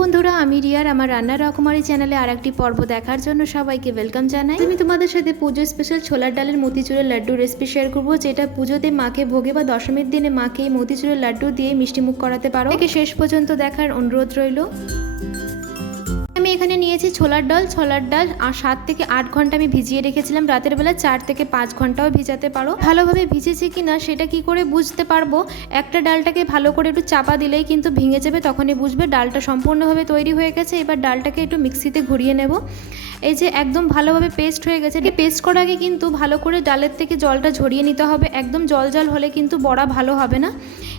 বন্ধুরা, আমি রিয়ার আমার রান্নার রকমারি চ্যানেলে আর একটি পর্ব দেখার জন্য সবাইকে ওয়েলকাম জানাই। আমি তোমাদের সাথে পুজো স্পেশাল ছোলার ডালের মতিচুরের লাড্ডু রেসিপি শেয়ার করব, যেটা পুজোতে মাকে ভোগে বা দশমীর দিনে মাকে এই মতিচুরের লাড্ডু দিয়ে মিষ্টিমুখ করাতে পারো। একে শেষ পর্যন্ত দেখার অনুরোধ রইল। আমি এখানে নিয়েছি ছোলার ডাল আর 7 থেকে 8 ঘন্টা আমি ভিজিয়ে রেখেছিলাম। রাতের বেলা 4 থেকে 5 ঘন্টাও ভিজাতে পারো। ভালোভাবে ভিজেছে কিনা সেটা কি করে বুঝতে পারবো? একটা ডালটাকে ভালো করে একটু চাপা দিলেই কিন্তু ভেঙে যাবে, তখনই বুঝবে ডালটা সম্পূর্ণভাবে তৈরি হয়ে গেছে। এবার ডালটাকে একটু মিক্সিতে ঘুরিয়ে নেব। এই যে একদম ভালোভাবে পেস্ট হয়ে গেছে। পেস্ট করার আগে কিন্তু ভালো করে ডালের থেকে জলটা ঝরিয়ে নিতে হবে। একদম জল হলে কিন্তু বড়া ভালো হবে না।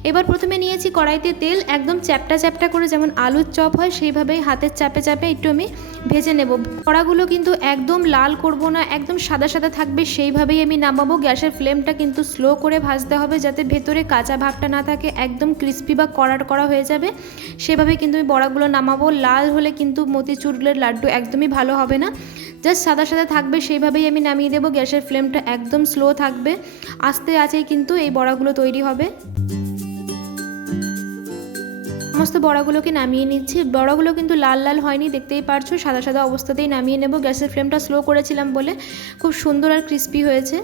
এবার প্রথমে নিয়েছি কড়াইতে তেল, একদম চ্যাপটা করে যেমন আলুর চপ হয় সেইভাবেই হাতের চাপে একটু আমি ভেজে নেব। বড়াগুলো কিন্তু একদম লাল করব না, একদম সাদা থাকবে সেইভাবেই আমি নামাবো। গ্যাসের ফ্লেমটা কিন্তু স্লো করে ভাজতে হবে, যাতে ভেতরে কাঁচা ভাবটা না থাকে, একদম ক্রিস্পি বা কড়া হয়ে যাবে। সেভাবেই কিন্তু আমি বড়াগুলো নামাবো। লাল হলে কিন্তু মতিচুরের লাড্ডু একদমই ভালো হবে না। জাস্ট সাদা থাকবে সেইভাবেই আমি নামিয়ে দেবো। গ্যাসের ফ্লেমটা একদম স্লো থাকবে, আস্তে আছেই কিন্তু এই বড়াগুলো তৈরি হবে। সমস্ত বড়াগুলোকে নামিয়ে নিচ্ছি। বড়াগুলো কিন্তু লাল হয়নি, দেখতেই পারছো, সাদা অবস্থাতেই নামিয়ে নেব। গ্যাসের ফ্লেমটা স্লো করেছিলাম বলে খুব সুন্দর আর ক্রিস্পি হয়েছে।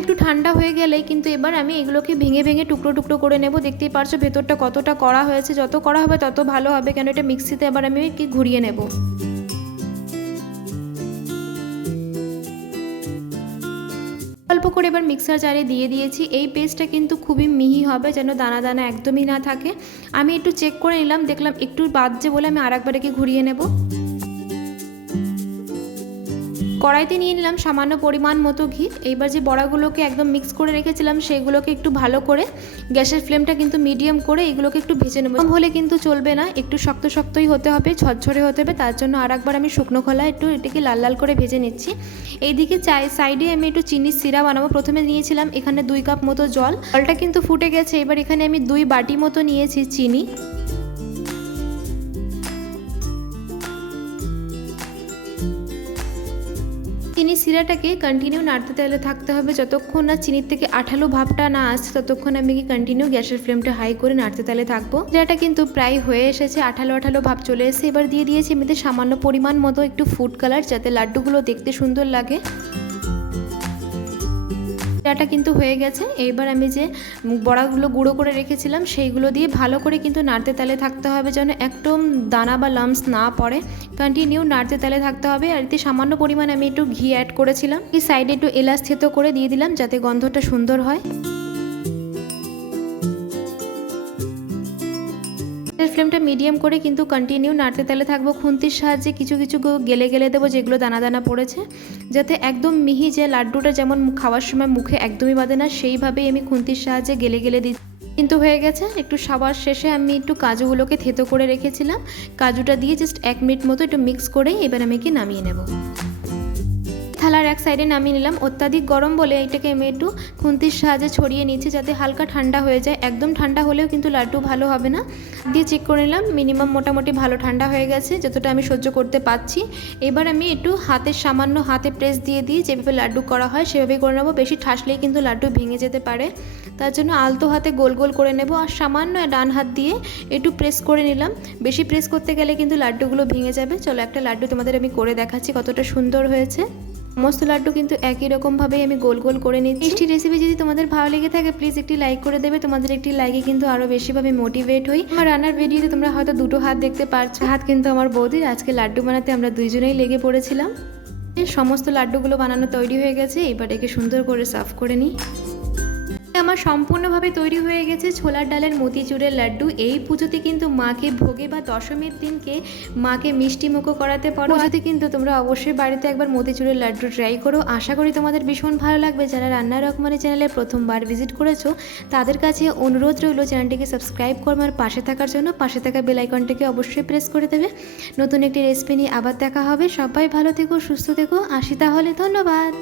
একটু ঠান্ডা হয়ে গেলেই কিন্তু এবার আমি এগুলোকে ভেঙে টুকরো করে নেব। দেখতেই পারছো ভেতরটা কতটা কড়া হয়েছে। যত কড়া হবে তত ভালো হবে, কেন এটা মিক্সিতে এবার আমি কি ঘুরিয়ে নেব। অল্প করে এবার মিক্সার জারে দিয়ে দিয়েছি। এই পেস্টটা কিন্তু খুবই মিহি হবে, যেন দানা একদমই না থাকে। আমি একটু চেক করে নিলাম, দেখলাম একটু বাজছে বলে আমি আরেকবার একে ঘুরিয়ে নেব। কড়াইতে নিয়ে নিলাম সামান্য পরিমাণ মতো ঘি। এইবার যে বড়াগুলোকে একদম মিক্স করে রেখেছিলাম সেগুলোকে একটু ভালো করে গ্যাসের ফ্লেমটা কিন্তু মিডিয়াম করে এগুলোকে একটু ভেজে নেব। কম হলে কিন্তু চলবে না, একটু শক্তই হতে হবে, ঝরঝরে হতে হবে। তার জন্য আরেকবার আমি শুকনো খোলা একটু এটাকে লাল করে ভেজে নিচ্ছি। এইদিকে সাইডে আমি একটু চিনির সিরা বানাবো। প্রথমে নিয়েছিলাম এখানে 2 কাপ মতো জলটা কিন্তু ফুটে গেছে। এবার এখানে আমি 2 বাটি মতো নিয়েছি চিনি। চিনির সিরাটাকে কন্টিনিউ নাড়তে তেলে থাকতে হবে, যতক্ষণ না চিনির থেকে আঠালো ভাবটা না আসছে ততক্ষণ আমি কি কন্টিনিউ গ্যাসের ফ্লেমটা হাই করে নাড়তে তেলে থাকবো। সিরাটা কিন্তু প্রায় হয়ে এসেছে, আঠালো ভাব চলে এসেছে। এবার দিয়ে দিয়েছি এমনিতে সামান্য পরিমাণ মতো একটু ফুড কালার, যাতে লাড্ডুগুলো দেখতে সুন্দর লাগে। এটা কিন্তু হয়ে গেছে। এইবার আমি যে বড়াগুলো গুঁড়ো করে রেখেছিলাম সেইগুলো দিয়ে ভালো করে কিন্তু নাড়তে তালে থাকতে হবে, যেন একদম দানা বা লাম্পস না পড়ে। কন্টিনিউ নাড়তে তালে থাকতে হবে। আর এতে সামান্য পরিমাণ আমি একটু ঘি অ্যাড করেছিলাম। এই সাইডে একটু এলাচ থেতো করে দিয়ে দিলাম, যাতে গন্ধটা সুন্দর হয়। ফ্লেমটা মিডিয়াম করে কিন্তু কন্টিনিউ নাড়তে তালে থাকবো। খুন্তির সাহায্যে কিছু গেলে দেবো, যেগুলো দানা পড়েছে, যাতে একদম মিহি যে লাড্ডুটা যেমন খাওয়ার সময় মুখে একদমই বাঁধে না, সেইভাবেই আমি খুন্তির সাহায্যে গেলে দিই। কিন্তু হয়ে গেছে। একটু সবার শেষে আমি একটু কাজুগুলোকে থেতো করে রেখেছিলাম, কাজুটা দিয়ে জাস্ট 1 মিনিট মতো একটু মিক্স করে এবার আমি কি নামিয়ে নেব। থালার এক সাইডে নামিয়ে নিলাম। অত্যাধিক গরম বলে এটাকে আমি একটু খুন্তির সাহায্যে ছড়িয়ে নিচ্ছি, যাতে হালকা ঠান্ডা হয়ে যায়। একদম ঠান্ডা হলেও কিন্তু লাড্ডু ভালো হবে না। দিয়ে চেক করে নিলাম, মিনিমাম মোটামুটি ভালো ঠান্ডা হয়ে গেছে, যতটা আমি সহ্য করতে পারছি। এবার আমি একটু সামান্য হাতে প্রেস দিয়ে যেভাবে লাড্ডু করা হয় সেভাবেই করে নেবো। বেশি ঠাসলেই কিন্তু লাড্ডু ভেঙে যেতে পারে, তার জন্য আলতো হাতে গোল করে নেব। আর সামান্য ডান হাত দিয়ে একটু প্রেস করে নিলাম। বেশি প্রেস করতে গেলে কিন্তু লাড্ডুগুলো ভেঙে যাবে। চলো একটা লাড্ডু তোমাদের আমি করে দেখাচ্ছি কতটা সুন্দর হয়েছে। সমস্ত লাড্ডু কিন্তু একই রকমভাবেই আমি গোল করে নিচ্ছি। মিষ্টি রেসিপি যদি তোমাদের ভালো লেগে থাকে প্লিজ একটি লাইক করে দেবে। তোমাদের একটি লাইকে কিন্তু আরও বেশিভাবে মোটিভেট হই। আমার রান্নার ভিডিওতে তোমরা হয়তো 2টো হাত দেখতে পারছো। হাত কিন্তু আমার বৌদির। আজকে লাড্ডু বানাতে আমরা 2জনেই লেগে পড়েছিলাম। সমস্ত লাড্ডুগুলো বানানো তৈরি হয়ে গেছে। এবার একে সুন্দর করে সার্ভ করে নিই। আমার সম্পূর্ণভাবে তৈরি হয়ে গেছে ছোলার ডালের মতিচুরের লাড্ডু। এই পুজোতে কিন্তু মাকে ভোগে বা দশমীর দিনকে মাকে মিষ্টিমুখও করাতে পারো। পুজোতে কিন্তু তোমরা অবশ্যই বাড়িতে একবার মতিচুরের লাড্ডু ট্রাই করো। আশা করি তোমাদের ভীষণ ভালো লাগবে। যারা রান্নার রকমারি চ্যানেলে প্রথমবার ভিজিট করেছো তাদের কাছে অনুরোধ রইল চ্যানেলটিকে সাবস্ক্রাইব করো আর পাশে থাকার জন্য পাশে থাকা বেল আইকনটিকে অবশ্যই প্রেস করে দেবে। নতুন একটি রেসিপি নিয়ে আবার দেখা হবে। সবাই ভালো থেকো, সুস্থ থেকো। আসি তাহলে, ধন্যবাদ।